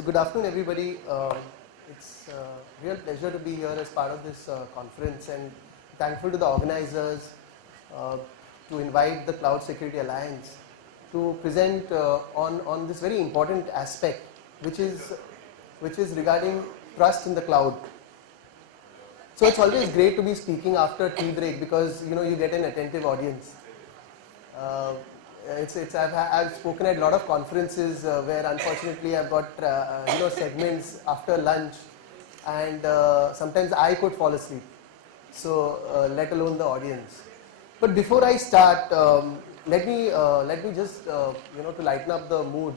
So good afternoon, everybody. It's a real pleasure to be here as part of this conference, and thankful to the organizers to invite the Cloud Security Alliance to present on this very important aspect, which is regarding trust in the cloud. So it's always great to be speaking after tea break because you get an attentive audience. I've spoken at a lot of conferences where unfortunately I've got segments after lunch, and sometimes I could fall asleep. So let alone the audience. But before I start, let me just to lighten up the mood,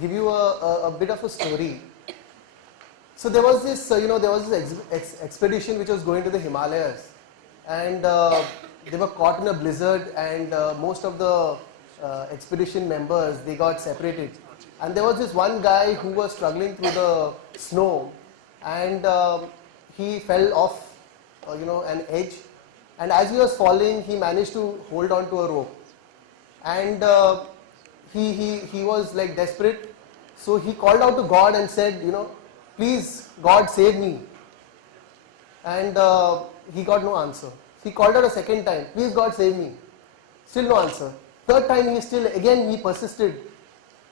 give you a bit of a story. So there was this expedition which was going to the Himalayas, and they were caught in a blizzard, and most of the expedition members, they got separated, and there was this one guy who was struggling through the snow, and he fell off an edge, and as he was falling he managed to hold on to a rope, and he was like desperate, so he called out to God and said, please God, save me. And he got no answer. He called out a second time, please God, save me. Still no answer. Third time he persisted,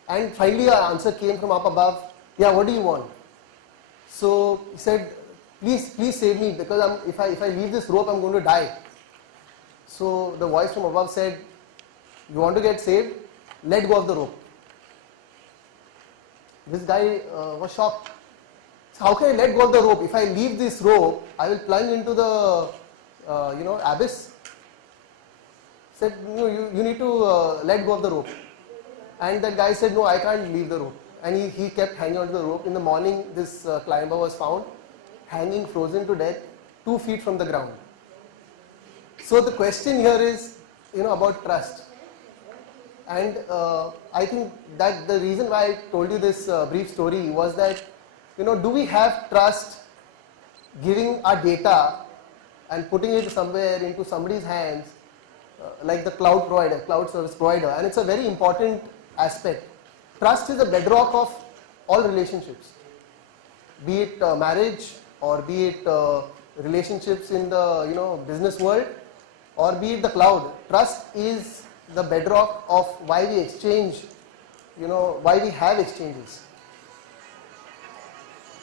and finally an answer came from up above. Yeah, what do you want? So he said, please save me, because if I leave this rope I'm going to die. So the voice from above said, you want to get saved? Let go of the rope. This guy was shocked. So how can I let go of the rope? If I leave this rope, I will plunge into the abyss. Said, no, you need to let go of the rope. And that guy said, no, I can't leave the rope. And he kept hanging onto the rope. In the morning, this climber was found hanging frozen to death 2 feet from the ground. So the question here is, about trust. And I think that the reason why I told you this brief story was that, do we have trust giving our data and putting it somewhere into somebody's hands, like the cloud provider, cloud service provider, and it's a very important aspect. Trust is the bedrock of all relationships, be it marriage, or be it relationships in the business world, or be it the cloud. Trust is the bedrock of why we exchange, why we have exchanges.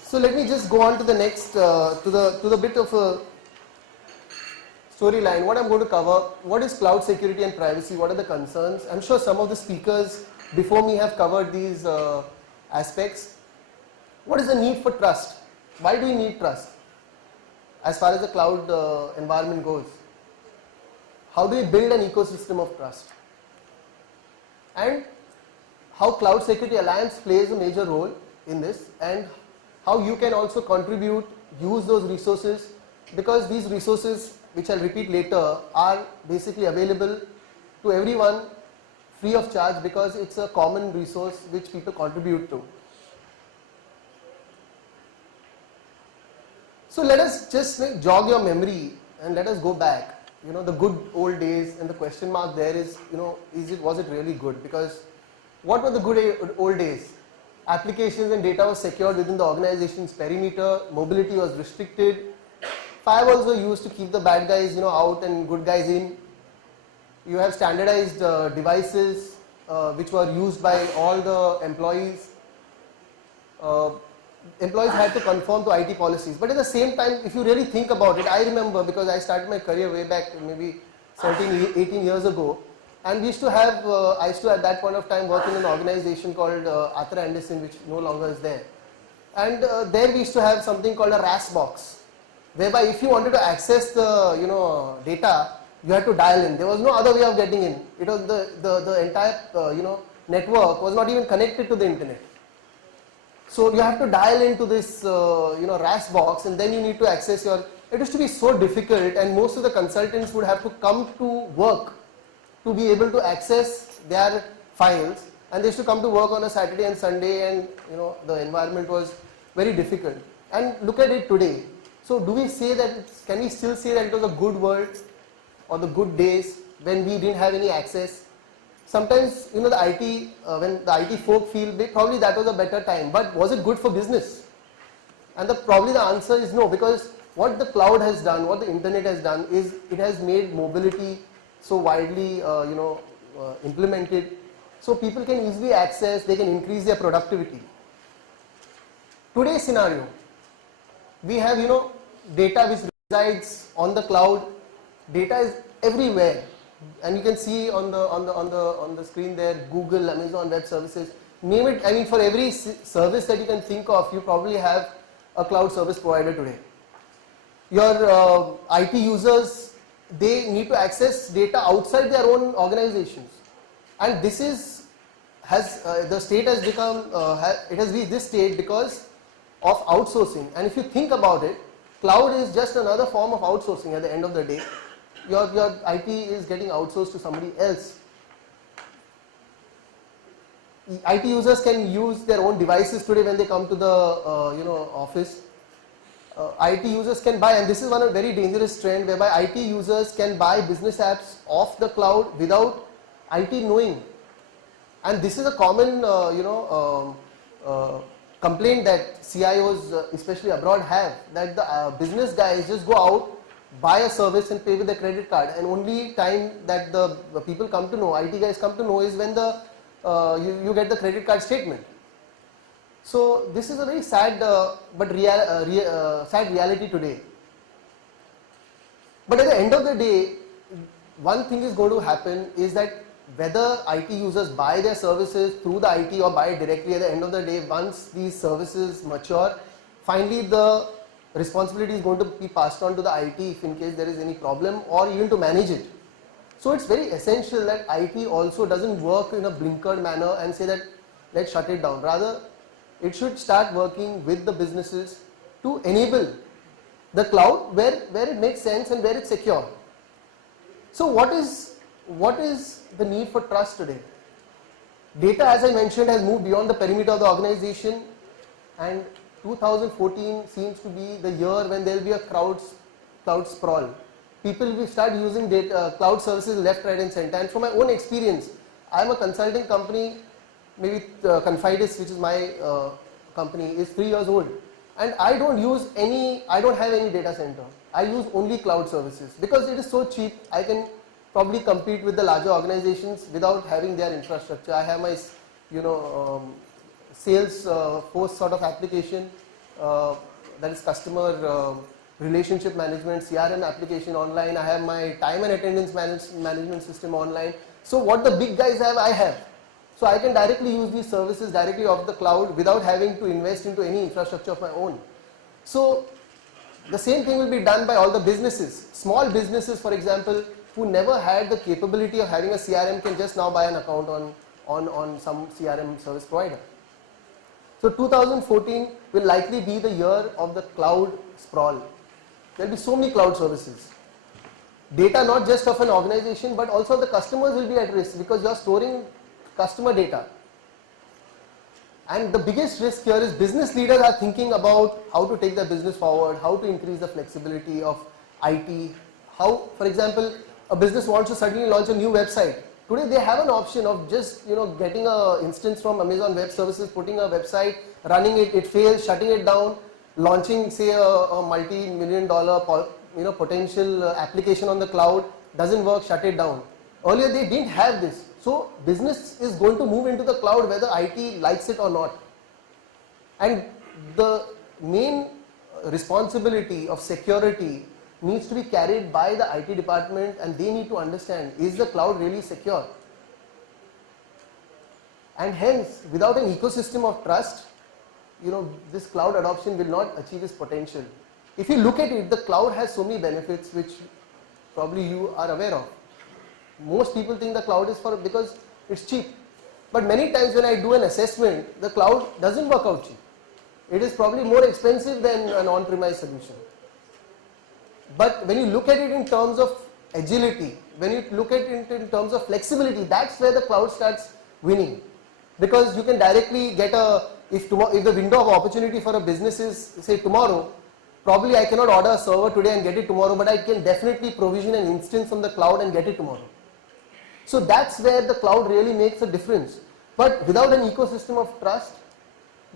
So let me just go on to the next, to the bit of a storyline. What I'm going to cover, what is cloud security and privacy, what are the concerns? I'm sure some of the speakers before me have covered these aspects. What is the need for trust? Why do we need trust as far as the cloud environment goes? How do we build an ecosystem of trust? And how Cloud Security Alliance plays a major role in this, and how you can also contribute, use those resources, because these resources, which I'll repeat later, are basically available to everyone free of charge, because it's a common resource which people contribute to. So let us just jog your memory and let us go back. The good old days, and the question mark there is, was it really good? Because what were the good old days? Applications and data was secured within the organization's perimeter, mobility was restricted, firewalls were used to keep the bad guys out and good guys in. You have standardized devices which were used by all the employees. Employees had to conform to IT policies, but at the same time, if you really think about it, I remember, because I started my career way back maybe 17, 18 years ago, and we used to have, I used to at that point of time work in an organization called Arthur Andersen, which no longer is there, and there we used to have something called a RAS box, whereby if you wanted to access the data, you had to dial in. There was no other way of getting in. It was the entire network was not even connected to the internet. So you have to dial into this RAS box, and then you need to access your. It used to be so difficult, and most of the consultants would have to come to work to be able to access their files, and they used to come to work on a Saturday and Sunday, and the environment was very difficult. And look at it today. So do we say that, can we still say that it was a good world or the good days when we didn't have any access? sometimes, you know, the IT, when the IT folk feel probably that was a better time, but was it good for business? And probably the answer is no, because what the cloud has done, what the internet has done is it has made mobility so widely, implemented, so people can easily access, they can increase their productivity. Today's scenario, we have, you know, data which resides on the cloud. Data is everywhere, and you can see on the screen there, Google, Amazon Web Services, name it. I mean, for every service that you can think of, you probably have a cloud service provider today. Your IT users, they need to access data outside their own organizations, and this is the state has become it has reached this state because of outsourcing. And if you think about it, cloud is just another form of outsourcing. At the end of the day, your IT is getting outsourced to somebody else. IT users can use their own devices today when they come to the office. IT users can buy, and this is one very dangerous trend whereby IT users can buy business apps off the cloud without IT knowing. And this is a common complaint that CIOs, especially abroad, have, that the business guys just go out, buy a service and pay with a credit card, and only time that the people come to know, IT guys come to know, is when the you get the credit card statement. So this is a very sad sad reality today. But at the end of the day, one thing is going to happen is that whether IT users buy their services through the IT or buy it directly, at the end of the day, once these services mature, finally the responsibility is going to be passed on to the IT if in case there is any problem, or even to manage it. So it's very essential that IT also doesn't work in a blinkered manner and say that let's shut it down. Rather, it should start working with the businesses to enable the cloud where it makes sense and where it's secure. So what is the need for trust today? Data, as I mentioned, has moved beyond the perimeter of the organization, and 2014 seems to be the year when there will be a cloud sprawl. People will start using cloud services left, right and center. And from my own experience, I am a consulting company, maybe Confidus, which is my company, is 3 years old. And I don't have any data center. I use only cloud services because it is so cheap. I can probably compete with the larger organizations without having their infrastructure. I have my, sales force sort of application, that is customer relationship management, CRM application online. I have my time and attendance management system online. So what the big guys have, I have. So I can directly use these services directly off the cloud without having to invest into any infrastructure of my own. So the same thing will be done by all the businesses. Small businesses, for example, who never had the capability of having a CRM can just now buy an account on some CRM service provider. So 2014 will likely be the year of the cloud sprawl. There will be so many cloud services. Data not just of an organization, but also the customers will be at risk because you are storing customer data. And the biggest risk here is business leaders are thinking about how to take their business forward, how to increase the flexibility of IT. How, for example, a business wants to suddenly launch a new website. Today they have an option of just getting an instance from Amazon Web Services, putting a website, running it, it fails, shutting it down, launching say a multi-million-dollar potential application on the cloud, doesn't work, shut it down. Earlier they didn't have this. So business is going to move into the cloud whether IT likes it or not. And the main responsibility of security needs to be carried by the IT department, and they need to understand, is the cloud really secure? And hence, without an ecosystem of trust, this cloud adoption will not achieve its potential. If you look at it, the cloud has so many benefits which probably you are aware of. Most people think the cloud is because it's cheap. But many times when I do an assessment, the cloud doesn't work out cheap. It is probably more expensive than an on-premise solution. But when you look at it in terms of agility, when you look at it in terms of flexibility, that's where the cloud starts winning. Because you can directly get if the window of opportunity for a business is say tomorrow, probably I cannot order a server today and get it tomorrow, but I can definitely provision an instance from the cloud and get it tomorrow. So that's where the cloud really makes a difference. But without an ecosystem of trust,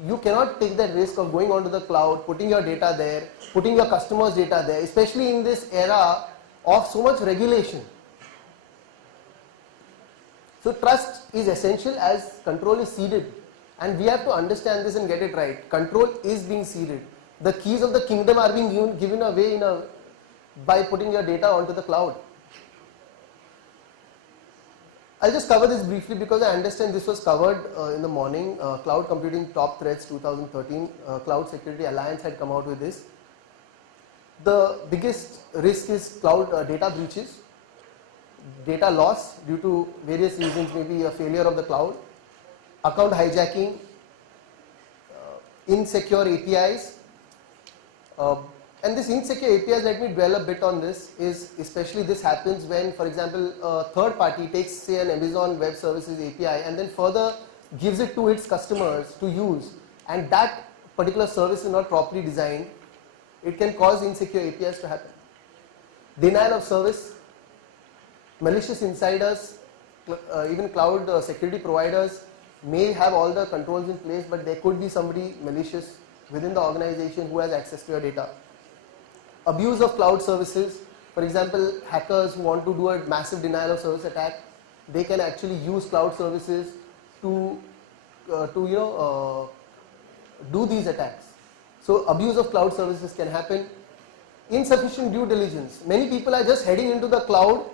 you cannot take that risk of going onto the cloud, putting your data there, putting your customers' data there, especially in this era of so much regulation. So trust is essential as control is ceded, and we have to understand this and get it right. Control is being ceded. The keys of the kingdom are being given away by putting your data onto the cloud. I'll just cover this briefly because I understand this was covered in the morning. Cloud Computing Top Threats 2013, Cloud Security Alliance had come out with this. The biggest risk is cloud data breaches, data loss due to various reasons, maybe a failure of the cloud, account hijacking, insecure APIs. And this insecure APIs, let me dwell a bit on this, is especially this happens when, for example, a third party takes, say, an Amazon Web Services API and then further gives it to its customers to use, and that particular service is not properly designed. It can cause insecure APIs to happen. Denial of service, malicious insiders, even cloud security providers may have all the controls in place, but there could be somebody malicious within the organization who has access to your data. Abuse of cloud services, for example, hackers who want to do a massive denial of service attack, they can actually use cloud services to do these attacks. So abuse of cloud services can happen. Insufficient due diligence. Many people are just heading into the cloud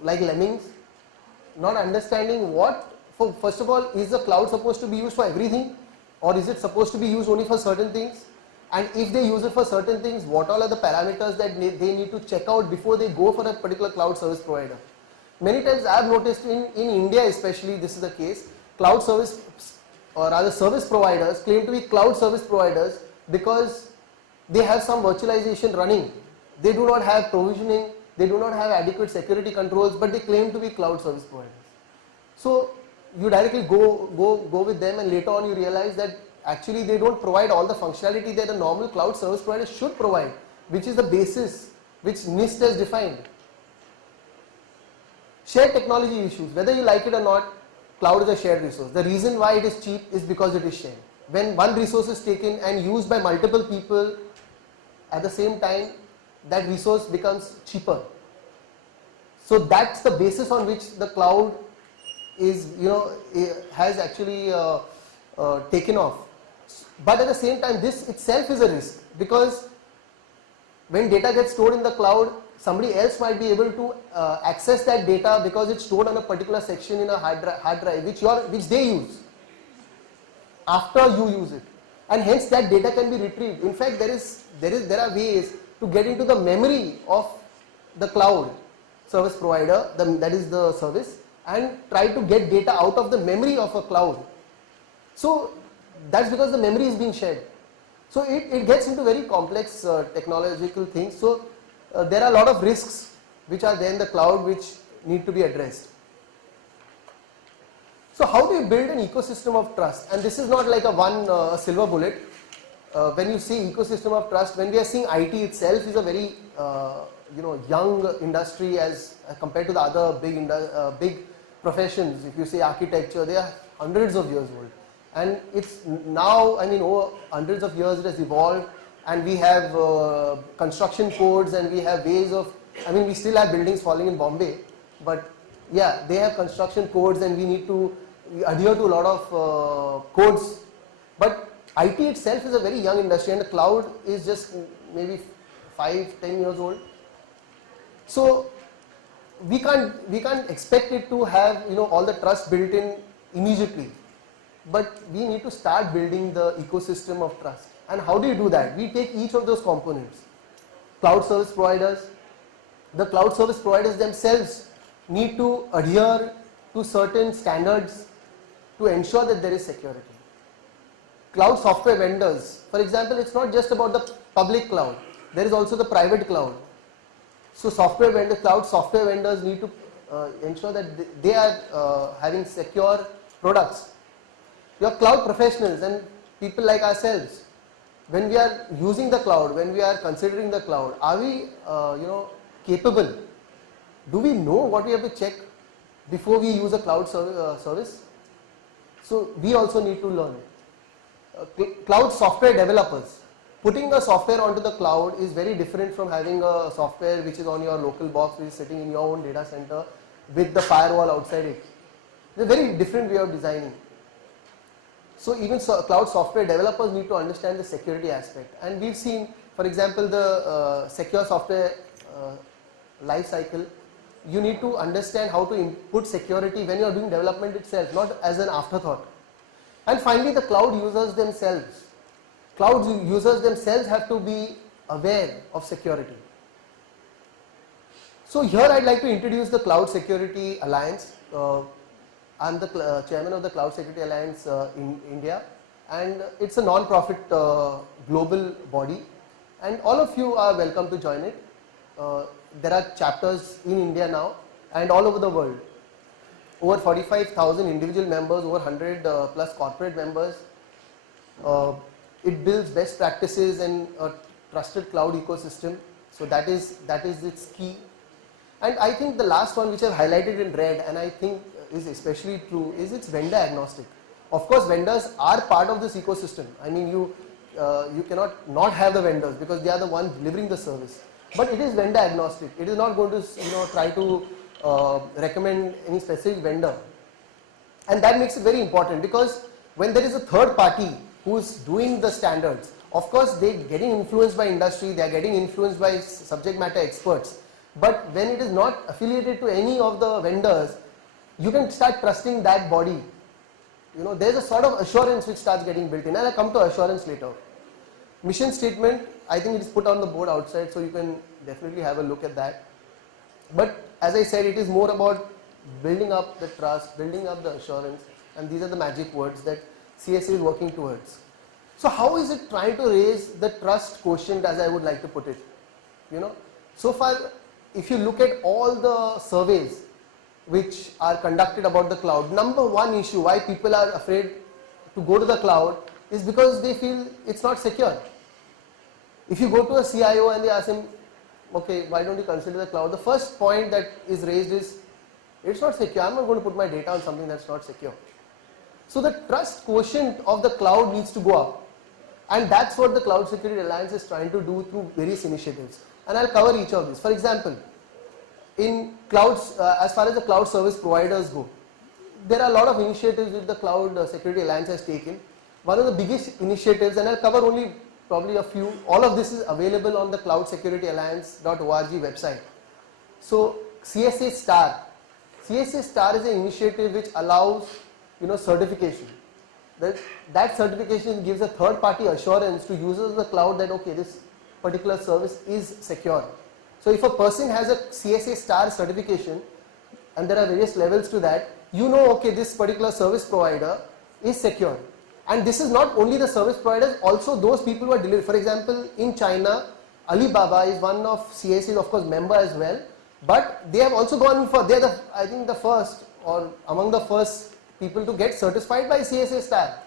like lemmings, not understanding first of all, is the cloud supposed to be used for everything, or is it supposed to be used only for certain things? And if they use it for certain things, what all are the parameters that they need to check out before they go for a particular cloud service provider? Many times I have noticed in India especially, this is the case, cloud service or rather service providers claim to be cloud service providers because they have some virtualization running. They do not have provisioning, they do not have adequate security controls, but they claim to be cloud service providers. So you directly go with them, and later on you realize that actually they don't provide all the functionality that a normal cloud service provider should provide, which is the basis which NIST has defined. Shared technology issues, whether you like it or not, cloud is a shared resource. The reason why it is cheap is because it is shared. When one resource is taken and used by multiple people at the same time, that resource becomes cheaper. So that's the basis on which the cloud is, has actually taken off. But at the same time, this itself is a risk, because when data gets stored in the cloud, somebody else might be able to access that data because it's stored on a particular section in a hard drive which they use after you use it, and hence that data can be retrieved. In fact, there are ways to get into the memory of the cloud service provider, that is the service, and try to get data out of the memory of a cloud. So that's because the memory is being shared. So it gets into very complex technological things. So there are a lot of risks which are there in the cloud which need to be addressed. So how do you build an ecosystem of trust? And this is not like a silver bullet. When you see ecosystem of trust, when we are seeing IT itself is a very young industry as compared to the other big professions. If you say architecture, they are hundreds of years old. And it's now, over hundreds of years it has evolved, and we have construction codes, and we have ways of, we still have buildings falling in Bombay, but yeah, they have construction codes, and we need to adhere to a lot of codes. But IT itself is a very young industry, and the cloud is just maybe 5-10 years old. So we can't expect it to have all the trust built in immediately. But we need to start building the ecosystem of trust. And how do you do that? We take each of those components. Cloud service providers. The cloud service providers themselves need to adhere to certain standards to ensure that there is security. Cloud software vendors. For example, it's not just about the public cloud. There is also the private cloud. So cloud software vendors need to ensure that they are having secure products. Your cloud professionals and people like ourselves, when we are using the cloud, when we are considering the cloud, are we capable? Do we know what we have to check? before we use a cloud service. So we also need to learn. Cloud software developers. Putting a software onto the cloud is very different from having a software which is on your local box, which is sitting in your own data center with the firewall outside it. It's a very different way of designing. So even cloud software developers need to understand the security aspect. And we've seen, for example, the secure software life cycle. You need to understand how to input security when you are doing development itself, not as an afterthought. And finally, the cloud users themselves. Cloud users themselves have to be aware of security. So here I'd like to introduce the Cloud Security Alliance. I'm the chairman of the Cloud Security Alliance in India, and it's a non-profit global body, and all of you are welcome to join it. There are chapters in India now and all over the world. Over 45,000 individual members, over 100 plus corporate members. It builds best practices and a trusted cloud ecosystem. So that is its key. And I think the last one which I've highlighted in red, and I think is especially true, is it's vendor agnostic. Of course, vendors are part of this ecosystem. I mean, you cannot not have the vendors because they are the ones delivering the service. But it is vendor agnostic. It is not going to try to recommend any specific vendor. And that makes it very important, because when there is a third party who is doing the standards, of course they are getting influenced by industry, they are getting influenced by subject matter experts. But when it is not affiliated to any of the vendors, you can start trusting that body. There is a sort of assurance which starts getting built in, and I'll come to assurance later. Mission statement, I think it is put on the board outside, so you can definitely have a look at that. But as I said, it is more about building up the trust, building up the assurance, and these are the magic words that CSA is working towards. So how is it trying to raise the trust quotient, as I would like to put it? So far, if you look at all the surveys which are conducted about the cloud, number one issue why people are afraid to go to the cloud is because they feel it's not secure. If you go to a CIO and they ask him, okay, why don't you consider the cloud? The first point that is raised is, it's not secure. I'm not going to put my data on something that's not secure. So the trust quotient of the cloud needs to go up. And that's what the Cloud Security Alliance is trying to do through various initiatives. And I'll cover each of these. For example, in clouds, as far as the cloud service providers go, there are a lot of initiatives which the Cloud Security Alliance has taken. One of the biggest initiatives, and I'll cover only probably a few, all of this is available on the cloudsecurityanalliance.org website. So CSA Star. CSA Star is an initiative which allows certification. That certification gives a third party assurance to users of the cloud that okay, this particular service is secure. So if a person has a CSA Star certification, and there are various levels to that, okay, this particular service provider is secure. And this is not only the service providers, also those people who are delivering. For example, in China, Alibaba is one of CSA's, of course, member as well, but they have also gone for, they are I think the first or among the first people to get certified by CSA Star.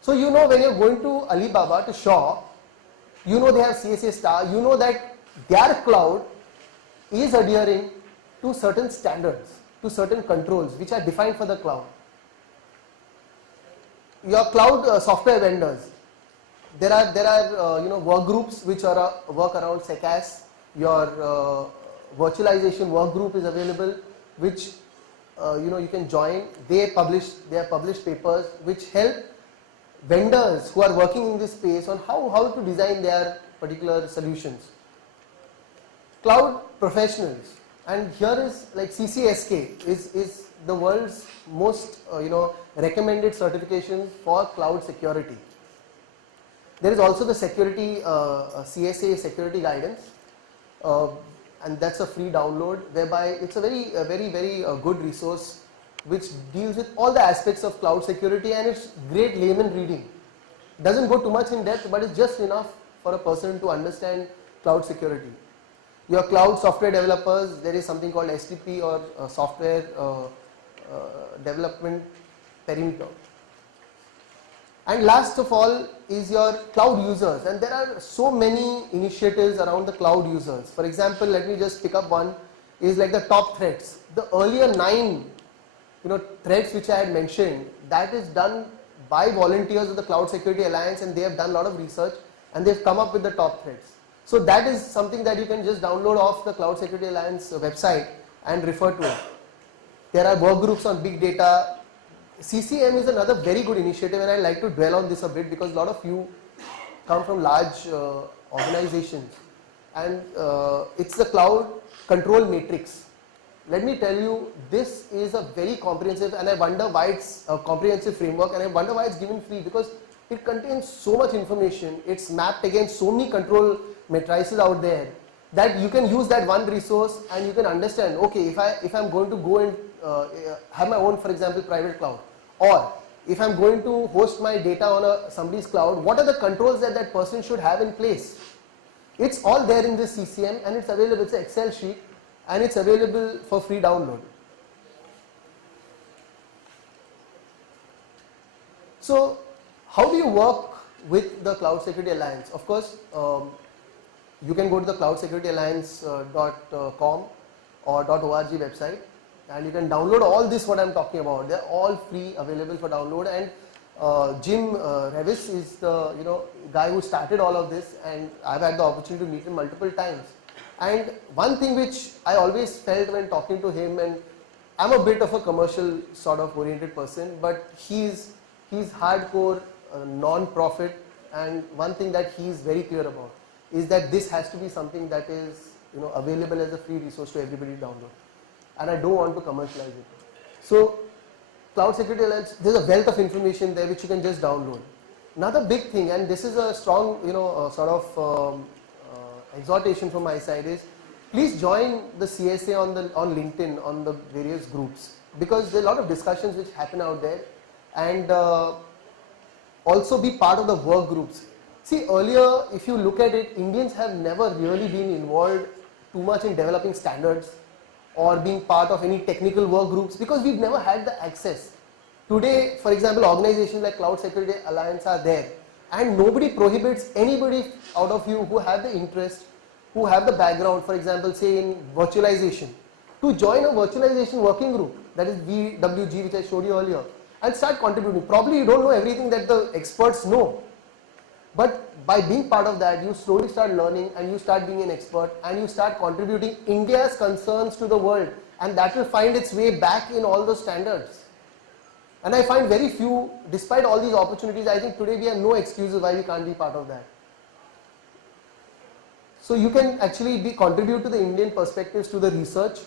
So when you're going to Alibaba to shop, they have CSA Star, that their cloud is adhering to certain standards, to certain controls which are defined for the cloud. Your cloud software vendors, there are work groups which are work around SecAS. Your virtualization work group is available, which you can join. They have published papers which help vendors who are working in this space on how to design their particular solutions. Cloud professionals, and here is like CCSK is the world's most recommended certification for cloud security. There is also the security CSA security guidance, and that's a free download, whereby it's a very good resource which deals with all the aspects of cloud security, and it's great layman reading. Doesn't go too much in depth, but it's just enough for a person to understand cloud security. Your cloud software developers, there is something called STP or software development perimeter. And last of all is your cloud users, and there are so many initiatives around the cloud users. For example, let me just pick up one, is like the top threats. The earlier 9 threads which I had mentioned, that is done by volunteers of the Cloud Security Alliance, and they have done a lot of research and they've come up with the top threads. So that is something that you can just download off the Cloud Security Alliance website and refer to it. There are work groups on big data. CCM is another very good initiative, and I like to dwell on this a bit because a lot of you come from large organizations, and it's the cloud control matrix. Let me tell you, this is a very comprehensive, and I wonder why it's a comprehensive framework, and I wonder why it's given free, because it contains so much information. It's mapped against so many control matrices out there that you can use that one resource and you can understand, okay, if I'm going to go and have my own, for example, private cloud, or if I'm going to host my data on somebody's cloud, what are the controls that that person should have in place? It's all there in this CCM, and it's available. It's an Excel sheet, and it's available for free download. So how do you work with the Cloud Security Alliance? Of course, you can go to the cloudsecurityalliance.com or .org website, and you can download all this what I'm talking about. They're all free, available for download. And Jim Revis is the guy who started all of this, and I've had the opportunity to meet him multiple times. And one thing which I always felt when talking to him, and I'm a bit of a commercial sort of oriented person, but he's hardcore non-profit, and one thing that he's very clear about is that this has to be something that is available as a free resource to everybody to download, and I don't want to commercialize it. So Cloud Security Alliance, there's a wealth of information there which you can just download. Another big thing, and this is a strong sort of exhortation from my side, is please join the CSA on LinkedIn, on the various groups, because there are a lot of discussions which happen out there, and also be part of the work groups. See, earlier, if you look at it, Indians have never really been involved too much in developing standards or being part of any technical work groups, because we've never had the access. Today, for example, organizations like Cloud Security Alliance are there, and nobody prohibits anybody out of you who have the interest, who have the background, for example, say in virtualization, to join a virtualization working group, that is VWG, which I showed you earlier, and start contributing. Probably you don't know everything that the experts know, but by being part of that, you slowly start learning, and you start being an expert, and you start contributing India's concerns to the world, and that will find its way back in all those standards. And I find very few, despite all these opportunities, I think today we have no excuses why we can't be part of that. So you can actually contribute to the Indian perspectives to the research,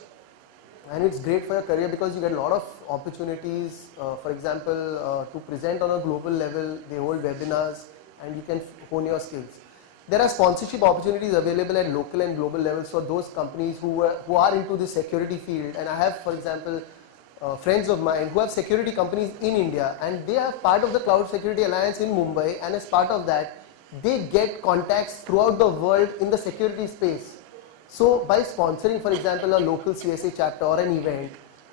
and it's great for your career because you get a lot of opportunities. For example, to present on a global level, they hold webinars, and you can hone your skills. There are sponsorship opportunities available at local and global levels for those companies who are into the security field. And I have, for example, friends of mine who have security companies in India, and they are part of the Cloud Security Alliance in Mumbai, and as part of that, they get contacts throughout the world in the security space. So by sponsoring, for example, a local CSA chapter or an event,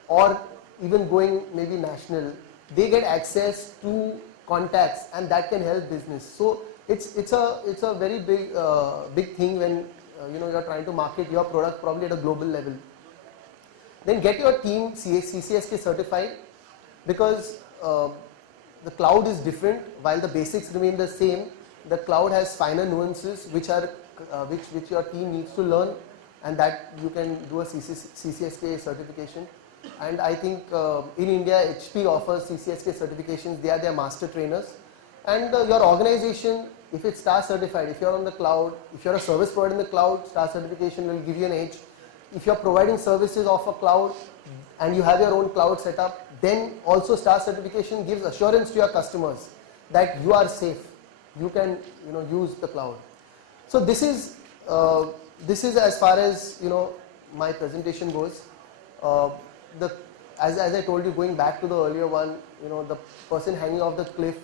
or even going maybe national, they get access to contacts, and that can help business. So it's a very big thing when you're trying to market your product probably at a global level. Then get your team CCSK certified, because the cloud is different. While the basics remain the same, the cloud has finer nuances which your team needs to learn, and that you can do a CCSK certification. And I think in India, HP offers CCSK certifications. They are their master trainers. And your organization, if it's star certified, if you're on the cloud, if you're a service provider in the cloud, star certification will give you an edge. If you're providing services of a cloud and you have your own cloud setup, then also star certification gives assurance to your customers that you are safe. You can use the cloud. So this is as far as my presentation goes. As I told you, going back to the earlier one, the person hanging off the cliff,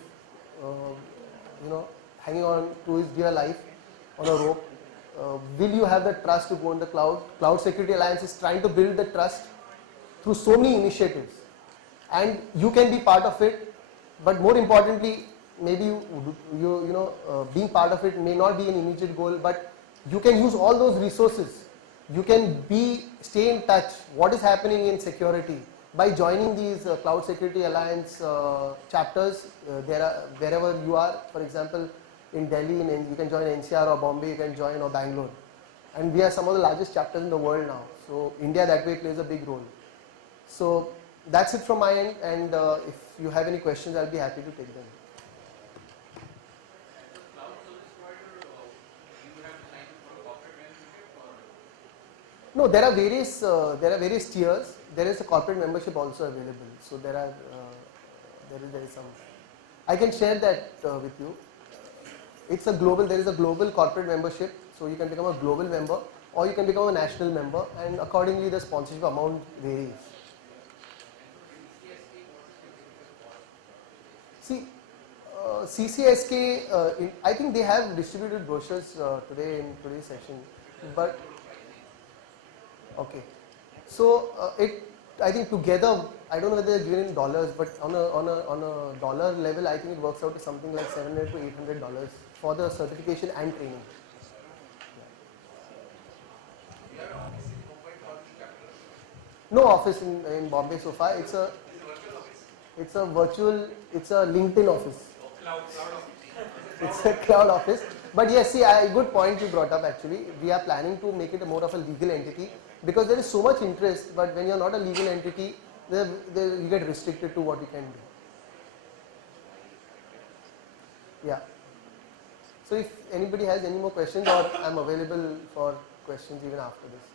hanging on to his dear life on a rope. Will you have the trust to go in the cloud? Cloud Security Alliance is trying to build the trust through so many initiatives, and you can be part of it. But more importantly, maybe being part of it may not be an immediate goal, but you can use all those resources. You can stay in touch. What is happening in security? By joining these Cloud Security Alliance chapters, there are wherever you are, for example, in Delhi, you can join NCR, or Bombay, you can join, or Bangalore. And we are some of the largest chapters in the world now. So India that way plays a big role. So that's it from my end, and if you have any questions, I'll be happy to take them. No, there are various tiers. There is a corporate membership also available. So there is some. I can share that with you. It's a global. There is a global corporate membership, so you can become a global member, or you can become a national member, and accordingly the sponsorship amount varies. See, CCSK, I think they have distributed brochures today in today's session, but okay. So I think together, I don't know whether they're given in dollars, but on a dollar level, I think it works out to something like $700 to $800 for the certification and training. No office in Bombay so far. It's a virtual, it's a LinkedIn office. It's a cloud office. But yes, see, good point you brought up actually. We are planning to make it more of a legal entity, because there is so much interest, but when you're not a legal entity, you get restricted to what you can do. Yeah. So if anybody has any more questions, or I'm available for questions even after this.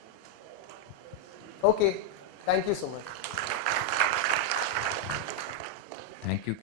Okay. Thank you so much. Thank you.